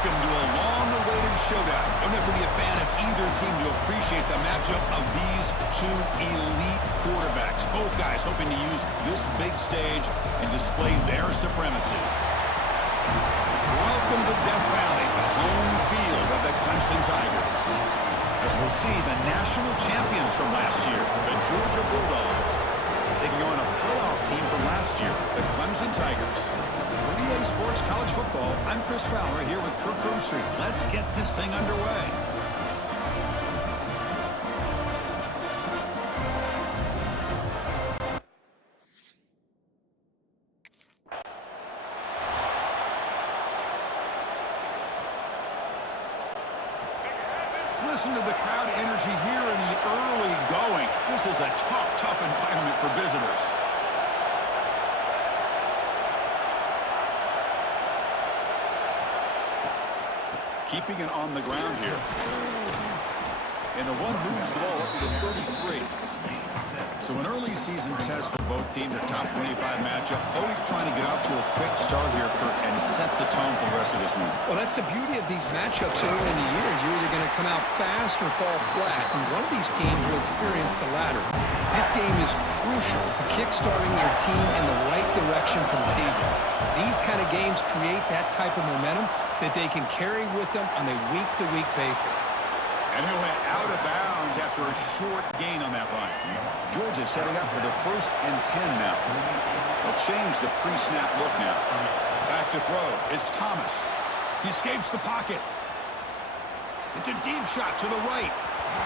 Welcome to a long-awaited showdown. Don't have to be a fan of either team to appreciate the matchup of these two elite quarterbacks. Both guys hoping to use this big stage and display their supremacy. Welcome to Death Valley, the home field of the Clemson Tigers. As we'll see, the national champions from last year, the Georgia Bulldogs, taking on a playoff team from last year, the Clemson Tigers. For EA Sports College Football, I'm Chris Fowler here with Kirk Herbstreit. Let's get this thing underway. Listen to the crowd energy here in the early going. This is a tough environment for visitors. Keeping it on the ground here. And the one moves the ball up to the 33. So an early season test for both teams, a top 25 matchup. Both trying to get off to a quick start here, Kirk, and set the tone for the rest of this one. Well, that's the beauty of these matchups early in the year. You're either going to come out fast or fall flat, and one of these teams will experience the latter. This game is crucial for kickstarting your team in the right direction for the season. These kind of games create that type of momentum that they can carry with them on a week-to-week basis. And he'll head out of bounds after a short gain on that run. Georgia setting up for the 1st and 10 now. They'll change the pre-snap look now. Back to throw. It's Thomas. He escapes the pocket. It's a deep shot to the right.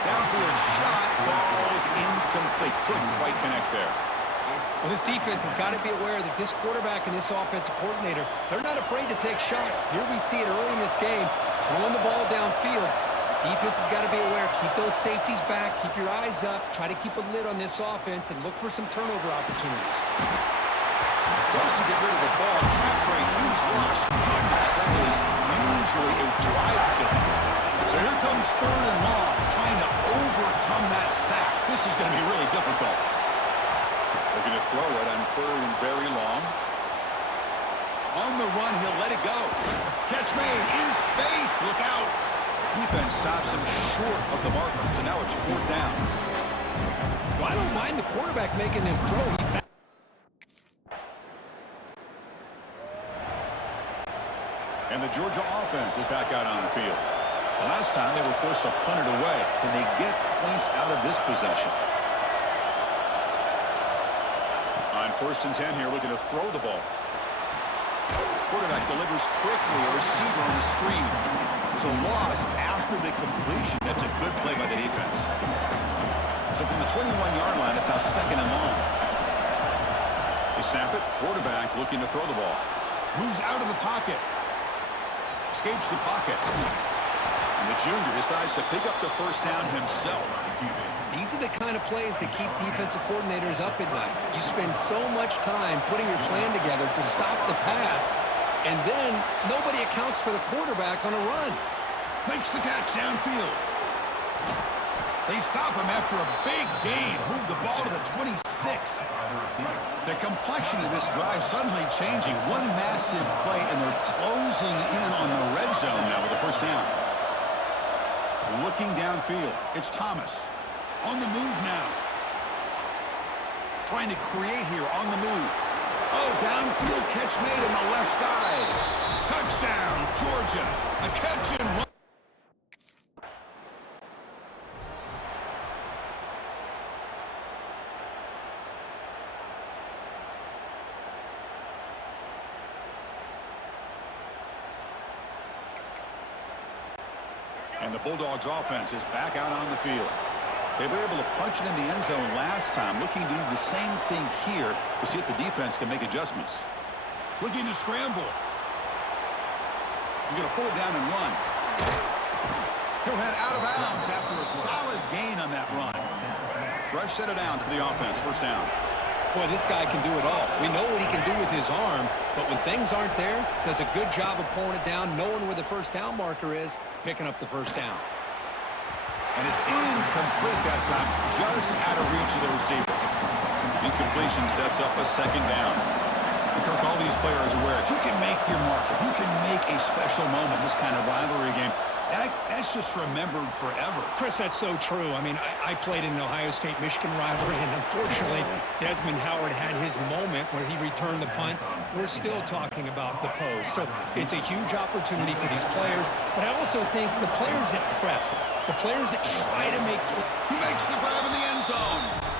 Downfield shot falls incomplete. Couldn't quite connect there. Well, this defense has got to be aware that this quarterback and this offensive coordinator, they're not afraid to take shots. Here we see it early in this game, throwing the ball downfield. Defense has got to be aware. Keep those safeties back. Keep your eyes up. Try to keep a lid on this offense and look for some turnover opportunities. Doesn't get rid of the ball. Track for a huge loss. Goodness, that is usually a drive killer. So here comes 3rd and long, trying to overcome that sack. This is going to be really difficult. They're going to throw it on 3rd and very long. On the run, he'll let it go. Catch made in space. Look out. Defense stops him short of the marker, so now it's 4th down. Well, I don't mind the quarterback making this throw. And the Georgia offense is back out on the field. The last time they were forced to punt it away. Can they get points out of this possession? On 1st and 10 here, looking to throw the ball. Quarterback delivers quickly, a receiver on the screen. There's a loss after the completion. That's a good play by the defense. So from the 21-yard line, it's now 2nd and long. They snap it. Quarterback looking to throw the ball. Moves out of the pocket. Escapes the pocket. And the junior decides to pick up the 1st down himself. These are the kind of plays that keep defensive coordinators up at night. You spend so much time putting your plan together to stop the pass, and then nobody accounts for the quarterback on a run. Makes the catch downfield. They stop him after a big gain. Move the ball to the 26. The complexion of this drive suddenly changing. One massive play, and they're closing in on the red zone now with the 1st down. Looking downfield. It's Thomas. On the move now. Trying to create here on the move. Oh, downfield catch made on the left side. Touchdown, Georgia. A catch and run. And the Bulldogs offense is back out on the field. They were able to punch it in the end zone last time. Looking to do the same thing here to see if the defense can make adjustments. Looking to scramble. He's going to pull it down and run. He'll head out of bounds after a solid gain on that run. Fresh set of downs for the offense. 1st down. Boy, this guy can do it all. We know what he can do with his arm, but when things aren't there, does a good job of pulling it down, knowing where the 1st down marker is, picking up the 1st down. And it's incomplete that time, just out of reach of the receiver. Incompletion sets up a 2nd down. And Kirk, all these players are aware, if you can make your mark, if you can make a special moment in this kind of rivalry game, that's just remembered forever. Chris, that's so true. I mean, I played in an Ohio State-Michigan rivalry, and unfortunately, Desmond Howard had his moment where he returned the punt. We're still talking about the pose. So it's a huge opportunity for these players, but I also think the players that press, the players that try to make... He makes the grab in the end zone.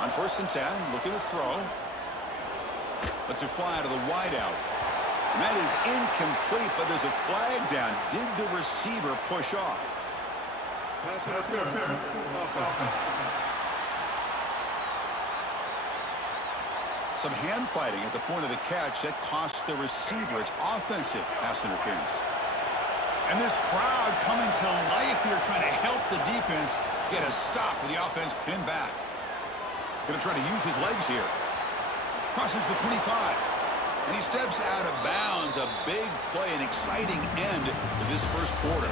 On 1st and 10, looking to throw. Lets it fly to the wideout. And that is incomplete, but there's a flag down. Did the receiver push off? Pass interference. Some hand fighting at the point of the catch. That costs the receiver. It's offensive pass interference. And this crowd coming to life here, trying to help the defense get a stop with the offense pinned back. Going to try to use his legs here. Crosses the 25. And he steps out of bounds. A big play, an exciting end to this first quarter.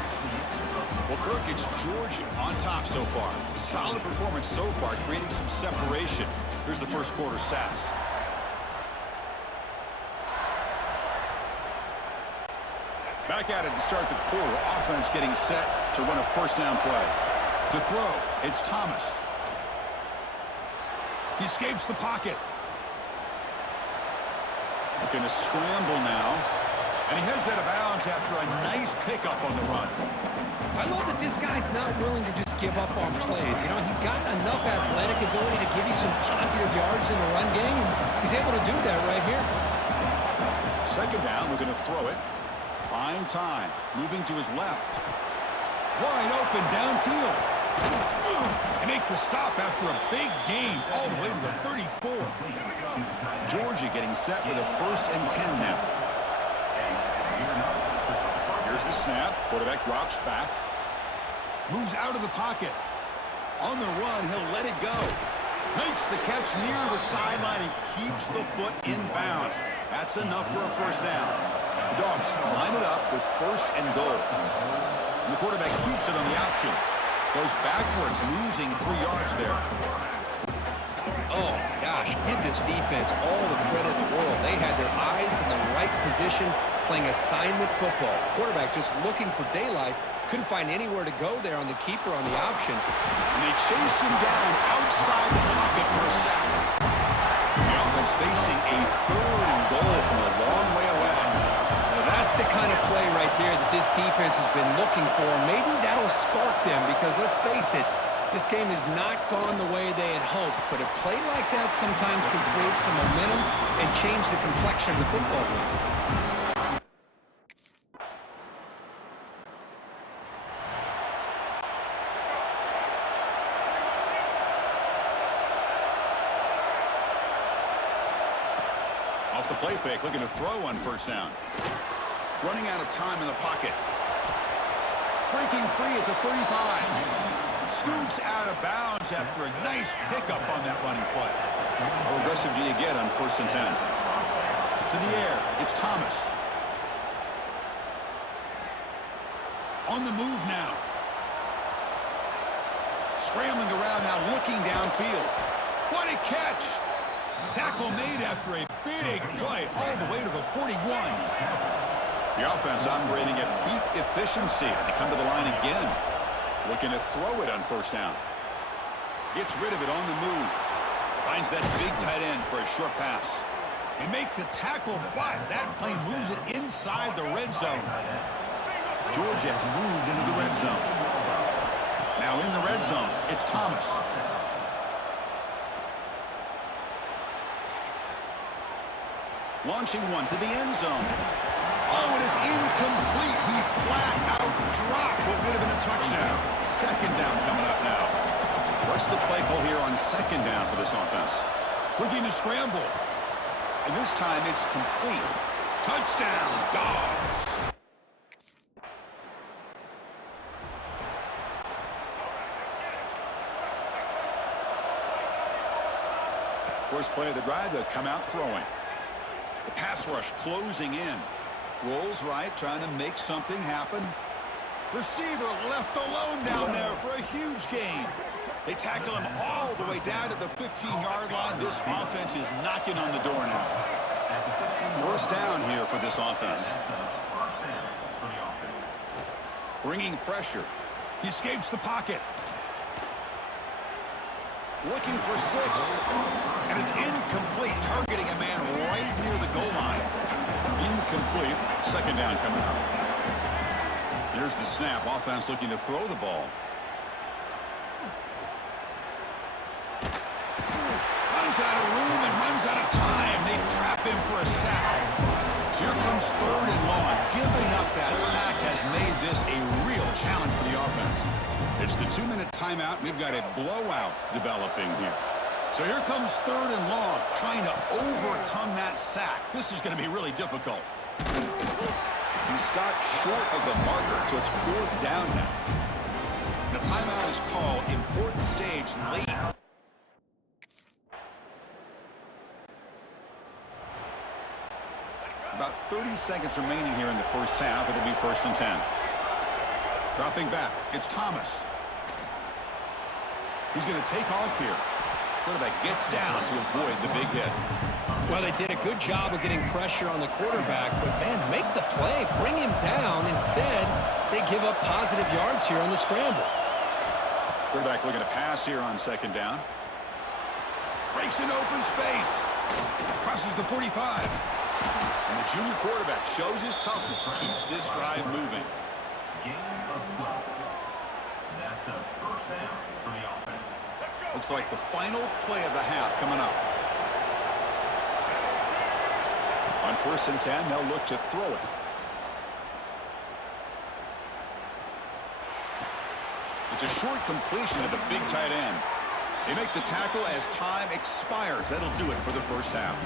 Well, Kirk, it's Georgia on top so far. Solid performance so far, creating some separation. Here's the first quarter stats. Back at it to start the quarter. Offense getting set to run a first down play. To throw, it's Thomas. He escapes the pocket. Looking to scramble now. And he heads out of bounds after a nice pickup on the run. I love that this guy's not willing to just give up on plays. You know, he's got enough athletic ability to give you some positive yards in the run game, and he's able to do that right here. Second down, we're going to throw it. Buying time. Moving to his left. Wide open downfield. They make the stop after a big gain all the way to the 34. Georgia getting set with a 1st and 10 now. Here's the snap. Quarterback drops back. Moves out of the pocket. On the run, he'll let it go. Makes the catch near the sideline and keeps the foot in bounds. That's enough for a first down. The Dogs line it up with 1st and goal. And the quarterback keeps it on the option. Goes backwards, losing 3 yards there. Oh, gosh, give this defense all the credit in the world. They had their eyes in the right position, playing assignment football. Quarterback just looking for daylight. Couldn't find anywhere to go there on the keeper on the option. And they chase him down outside the pocket for a sack. The offense facing a 3rd and goal from a long way away. That's the kind of play right there that this defense has been looking for. Maybe that'll spark them because, let's face it, this game has not gone the way they had hoped. But a play like that sometimes can create some momentum and change the complexion of the football game. Off the play fake, looking to throw on 1st down. Running out of time in the pocket. Breaking free at the 35. Scoots out of bounds after a nice pickup on that running play. How aggressive do you get on 1st and 10? To the air, it's Thomas. On the move now. Scrambling around now, looking downfield. What a catch! Tackle made after a big play all the way to the 41. The offense operating at peak efficiency. They come to the line again. Looking to throw it on 1st down. Gets rid of it on the move. Finds that big tight end for a short pass. They make the tackle, but that play moves it inside the red zone. Georgia has moved into the red zone. Now in the red zone, it's Thomas. Launching one to the end zone. Oh, and it's incomplete. He flat out dropped what would have been a touchdown. 2nd down coming up now. What's the play call here on 2nd down for this offense? Looking to scramble. And this time it's complete. Touchdown, Dogs. First play of the drive, they'll come out throwing. The pass rush closing in. Rolls right, trying to make something happen. Receiver left alone down there for a huge gain. They tackle him all the way down to the 15-yard line. This offense is knocking on the door now. First down here for this offense. Bringing pressure. He escapes the pocket. Looking for 6. And it's incomplete, targeting a man right near the goal line. Incomplete. Second down coming up. Here's the snap. Offense looking to throw the ball. Runs out of room and runs out of time. They trap him for a sack. So here comes 3rd and long. Giving up that sack has made this a real challenge for the offense. It's the 2-minute timeout. We've got a blowout developing here. So here comes 3rd and long, trying to overcome that sack. This is going to be really difficult. He stopped short of the marker, so it's 4th down now. The timeout is called. Important stage late. About 30 seconds remaining here in the first half. It'll be 1st and 10. Dropping back. It's Thomas. He's going to take off here. Quarterback gets down to avoid the big hit. Well, they did a good job of getting pressure on the quarterback, but, man, make the play. Bring him down. Instead, they give up positive yards here on the scramble. Quarterback looking to pass here on 2nd down. Breaks into open space. Crosses the 45. And the junior quarterback shows his toughness, keeps this drive moving. Gain of 12. That's a first down for the offense. Looks like the final play of the half coming up. On 1st and 10, they'll look to throw it. It's a short completion of the big tight end. They make the tackle as time expires. That'll do it for the first half.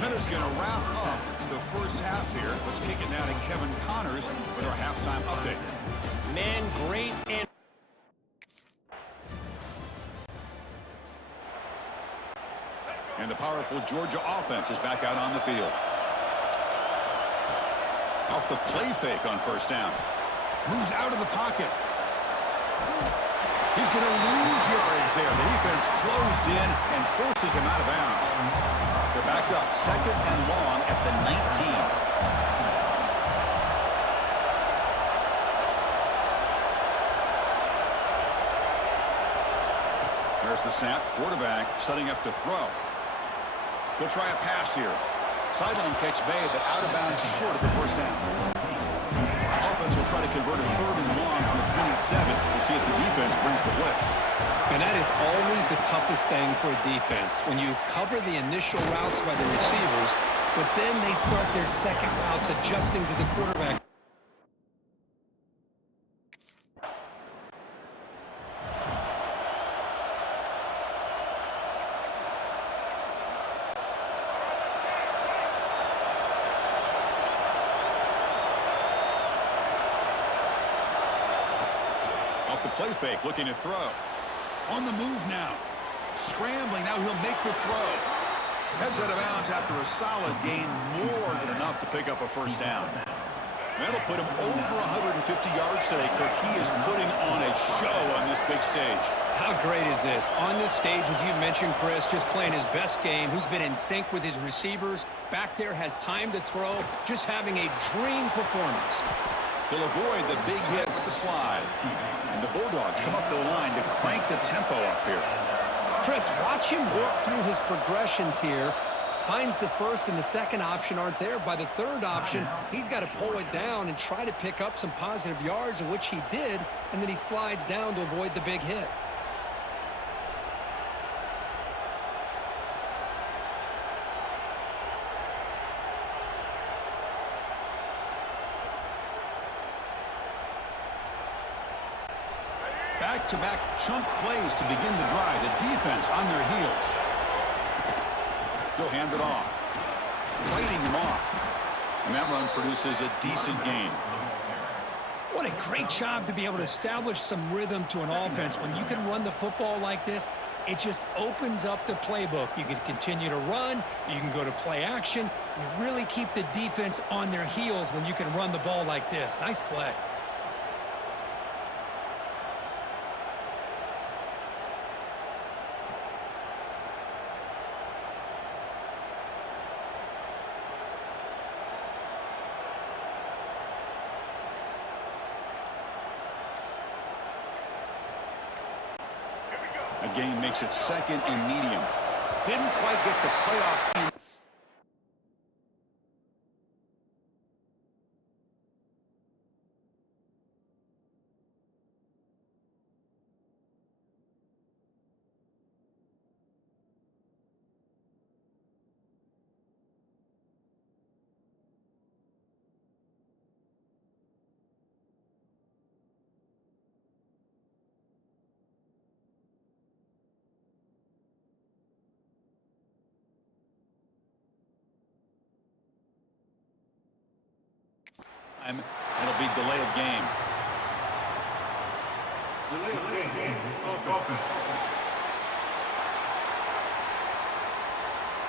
Minutes going to wrap up the first half here. Let's kick it now to Kevin Connors with our halftime update. Man, great and... And the powerful Georgia offense is back out on the field. Off the play fake on 1st down. Moves out of the pocket. He's going to lose yardage there. The defense closed in and forces him out of bounds. They're back up 2nd and long at the 19. There's the snap. Quarterback setting up to throw. He'll try a pass here. Sideline catch made, but out of bounds short of the 1st down. Offense will try to convert a 3rd and long on the 27. We'll see if the defense brings the blitz. And that is always the toughest thing for a defense, when you cover the initial routes by the receivers, but then they start their second routes adjusting to the quarterback. Off the play fake, looking to throw. On the move now. Scrambling, now he'll make the throw. Heads out of bounds after a solid gain, more than enough to pick up a 1st down. That'll put him over 150 yards today, Kirk. He is putting on a show on this big stage. How great is this? On this stage, as you mentioned, Chris, just playing his best game. He's been in sync with his receivers. Back there, has time to throw. Just having a dream performance. He'll avoid the big hit with the slide. And the Bulldogs come up to the line to crank the tempo up here. Chris, watch him work through his progressions here. Finds the 1st and the 2nd option aren't there. By the 3rd option, he's got to pull it down and try to pick up some positive yards, of which he did, and then he slides down to avoid the big hit. Back-to-back chunk plays to begin the drive. The defense on their heels. He'll hand it off. Fighting him off. And that run produces a decent gain. What a great job to be able to establish some rhythm to an offense. When you can run the football like this, It just opens up the playbook. You can continue to run. You can go to play action. You really keep the defense on their heels when you can run the ball like this. Nice play. A gain makes it second and medium. Didn't quite get the playoff in. It'll be delay of game.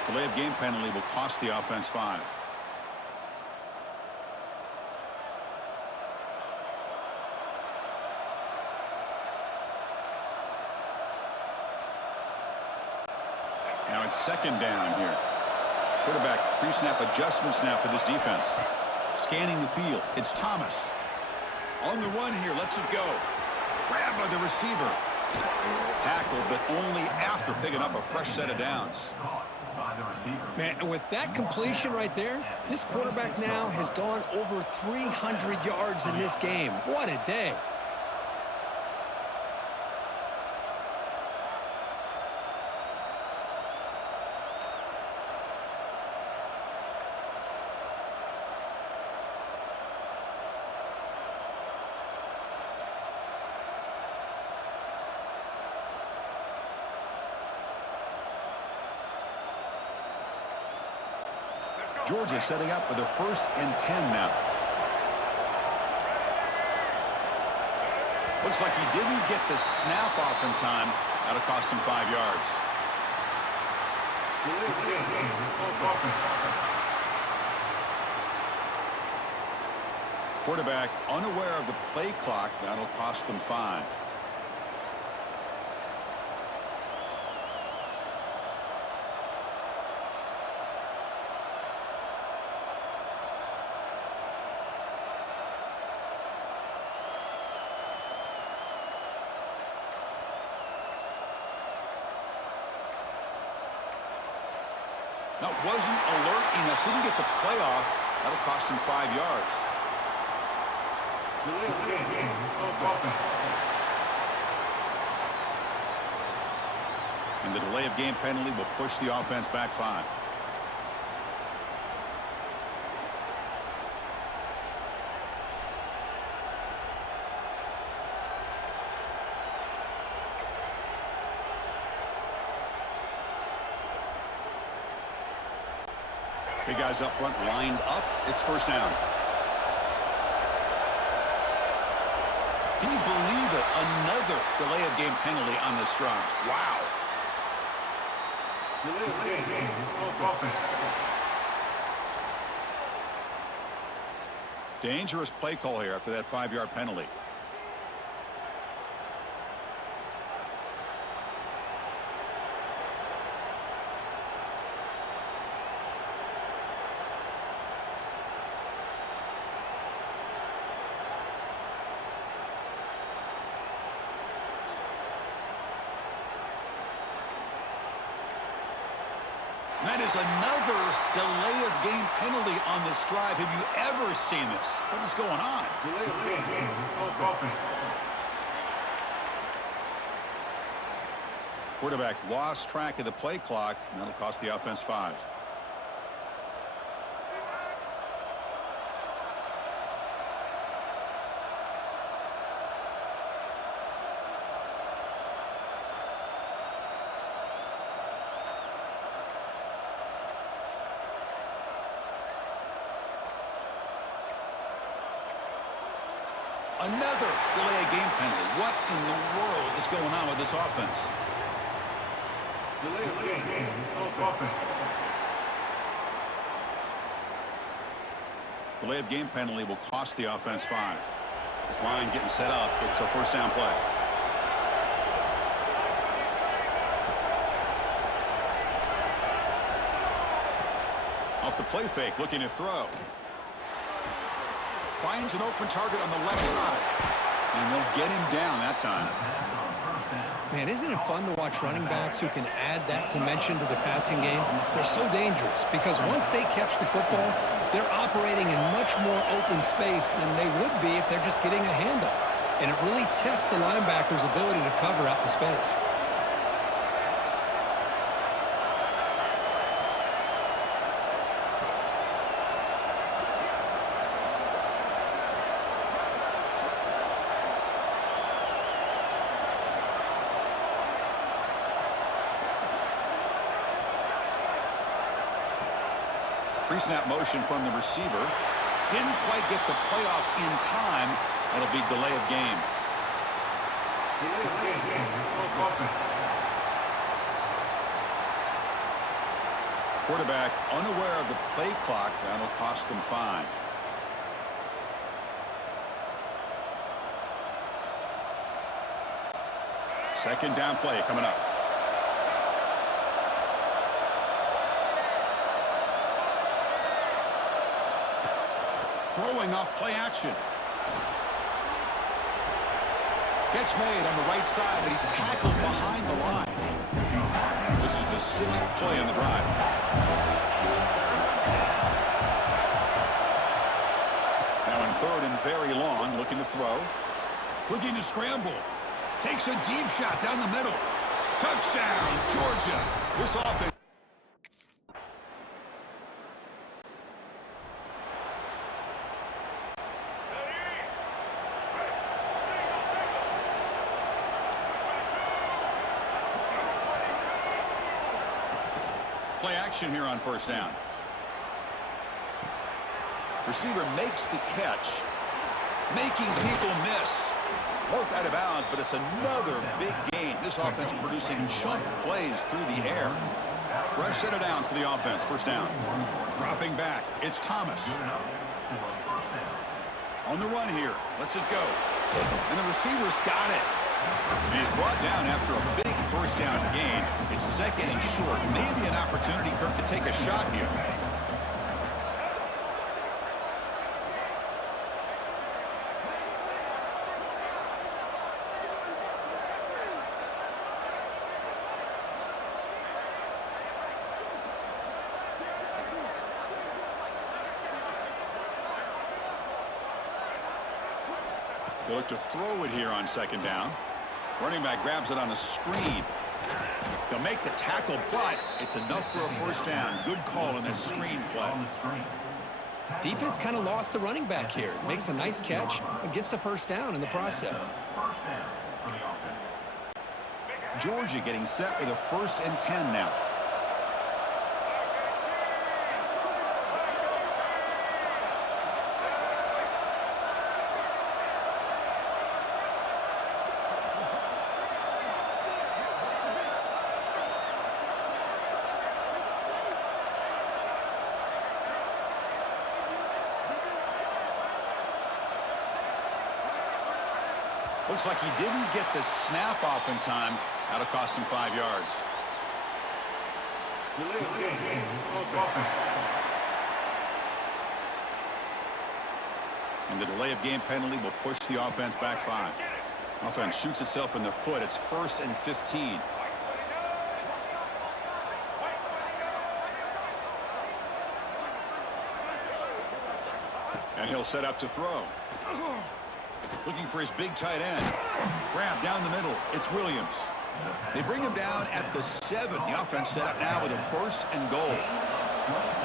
Delay of game penalty will cost the offense 5. Now it's second down here. Quarterback pre-snap adjustments now for this defense. Scanning the field, it's Thomas. On the run here, lets it go. Grabbed by the receiver. Tackle, but only after picking up a fresh set of downs. Man, with that completion right there, this quarterback now has gone over 300 yards in this game. What a day. Georgia setting up with a 1st and 10 now. Looks like he didn't get the snap off in time. That'll cost him 5 yards. Quarterback unaware of the play clock. That'll cost them 5. That wasn't alert enough. Didn't get the playoff. That'll cost him 5 yards. And the delay of game penalty will push the offense back 5. Big guys up front lined up. It's first down. Can you believe it? Another delay of game penalty on this drive. Wow. Dangerous play call here after that 5-yard penalty. That is another delay of game penalty on this drive. Have you ever seen this? What is going on? Quarterback lost track of the play clock, and that'll cost the offense 5. Another delay of game penalty. What in the world is going on with this offense? Delay of game penalty will cost the offense 5. This line getting set up. It's a first down play. Off the play fake, looking to throw. Finds an open target on the left side. And they'll get him down that time. Man, isn't it fun to watch running backs who can add that dimension to the passing game? They're so dangerous because once they catch the football, they're operating in much more open space than they would be if they're just getting a handoff. And it really tests the linebacker's ability to cover out the space. Pre-snap motion from the receiver. Didn't quite get the playoff in time. That'll be delay of game. Quarterback unaware of the play clock. That'll cost them 5. Second down play coming up. Throwing off play action. Catch made on the right side, but he's tackled behind the line. This is the 6th play on the drive. Now in 3rd and very long, looking to throw. Looking to scramble. Takes a deep shot down the middle. Touchdown, Georgia. This offense. Play action here on first down. Receiver makes the catch, making people miss. Marked out of bounds, but it's another big gain. This offense producing chunk plays through the air. Fresh set of downs for the offense. First down. Dropping back. It's Thomas. On the run here. Lets it go. And the receiver's got it. And he's brought down after a big first down gain. It's 2nd and short. Maybe an opportunity, Kirk, to take a shot here. They look to throw it here on 2nd down. Running back grabs it on a screen. They'll make the tackle, but it's enough for a first down. Good call on that screen play. Defense kind of lost the running back here. Makes a nice catch and gets the first down in the process. Georgia getting set with a 1st and 10 now. Looks like he didn't get the snap off in time. That'll cost him 5 yards. And the delay of game penalty will push the offense back 5. Offense shoots itself in the foot. It's 1st and 15. And he'll set up to throw. Looking for his big tight end. Grab down the middle. It's Williams. They bring him down at the 7. The offense set up now with a 1st and goal.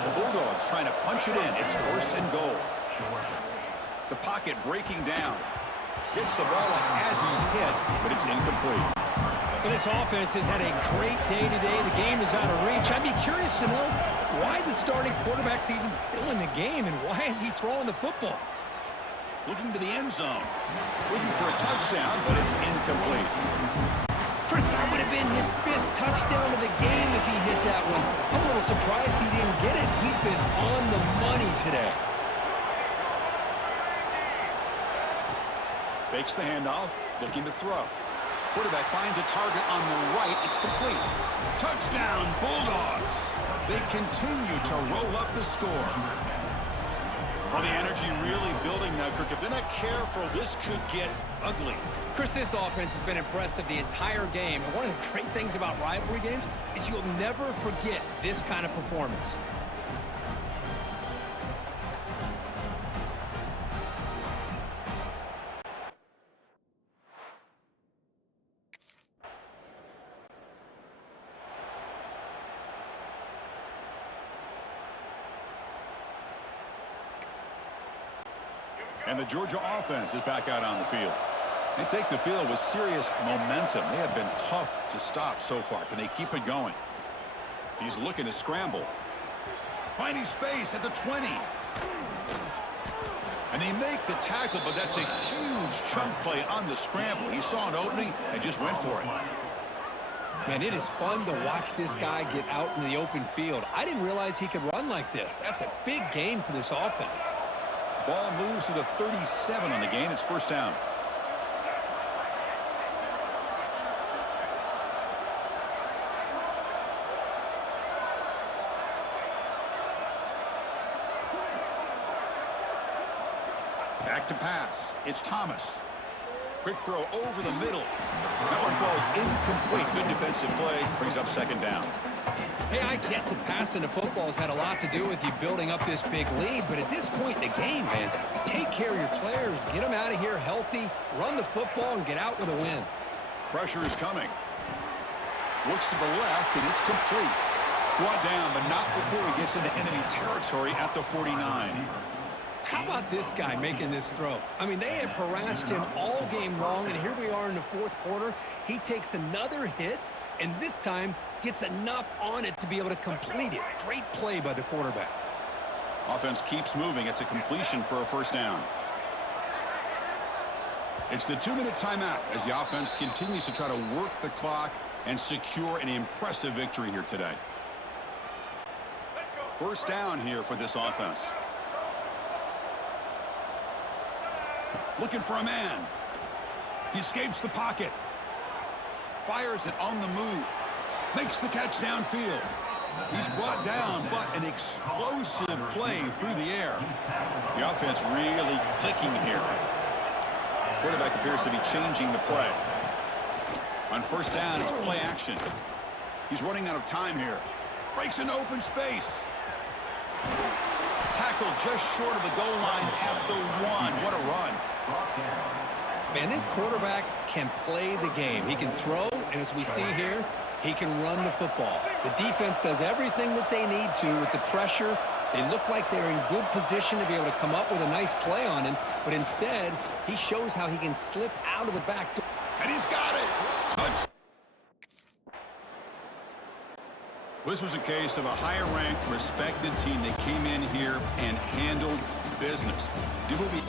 The Bulldogs trying to punch it in. It's 1st and goal. The pocket breaking down. Gets the ball off as he's hit, but it's incomplete. But this offense has had a great day today. The game is out of reach. I'd be curious to know why the starting quarterback's even still in the game and why is he throwing the football? Looking to the end zone. Looking for a touchdown, but it's incomplete. Chris, that would have been his 5th touchdown of the game if he hit that one. I'm a little surprised he didn't get it. He's been on the money today. Fakes the handoff, looking to throw. Quarterback finds a target on the right. It's complete. Touchdown, Bulldogs. They continue to roll up the score. Well, the energy really building now, Kirk. If they're not careful, this could get ugly. Chris, this offense has been impressive the entire game. And one of the great things about rivalry games is you'll never forget this kind of performance. And the Georgia offense is back out on the field. They take the field with serious momentum. They have been tough to stop so far. Can they keep it going? He's looking to scramble. Finding space at the 20. And they make the tackle, but that's a huge chunk play on the scramble. He saw an opening and just went for it. Man, it is fun to watch this guy get out in the open field. I didn't realize he could run like this. That's a big gain for this offense. Ball moves to the 37 on the gain. It's first down. Back to pass. It's Thomas. Quick throw over the middle. That one falls incomplete. Good defensive play. Brings up second down. Hey, I get that passing the football has had a lot to do with you building up this big lead, but at this point in the game, man, take care of your players, get them out of here healthy, run the football, and get out with a win. Pressure is coming. Looks to the left, and it's complete. Brought down, but not before he gets into enemy territory at the 49. How about this guy making this throw? I mean, they have harassed him all game long, and here we are in the 4th quarter. He takes another hit, and this time gets enough on it to be able to complete it. Great play by the quarterback. Offense keeps moving. It's a completion for a first down. It's the 2-minute timeout as the offense continues to try to work the clock and secure an impressive victory here today. First down here for this offense. Looking for a man. He escapes the pocket. Fires it on the move. Makes the catch downfield. He's brought down, but an explosive play through the air. The offense really clicking here. Quarterback appears to be changing the play. On first down, it's play action. He's running out of time here. Breaks into open space. Tackle just short of the goal line at the 1. What a run. Man, this quarterback can play the game. He can throw, and as we see here, he can run the football. The defense does everything that they need to with the pressure. They look like they're in good position to be able to come up with a nice play on him, but instead, he shows how he can slip out of the back door. And he's got it. Touch. This was a case of a higher-ranked, respected team that came in here and handled business. It will be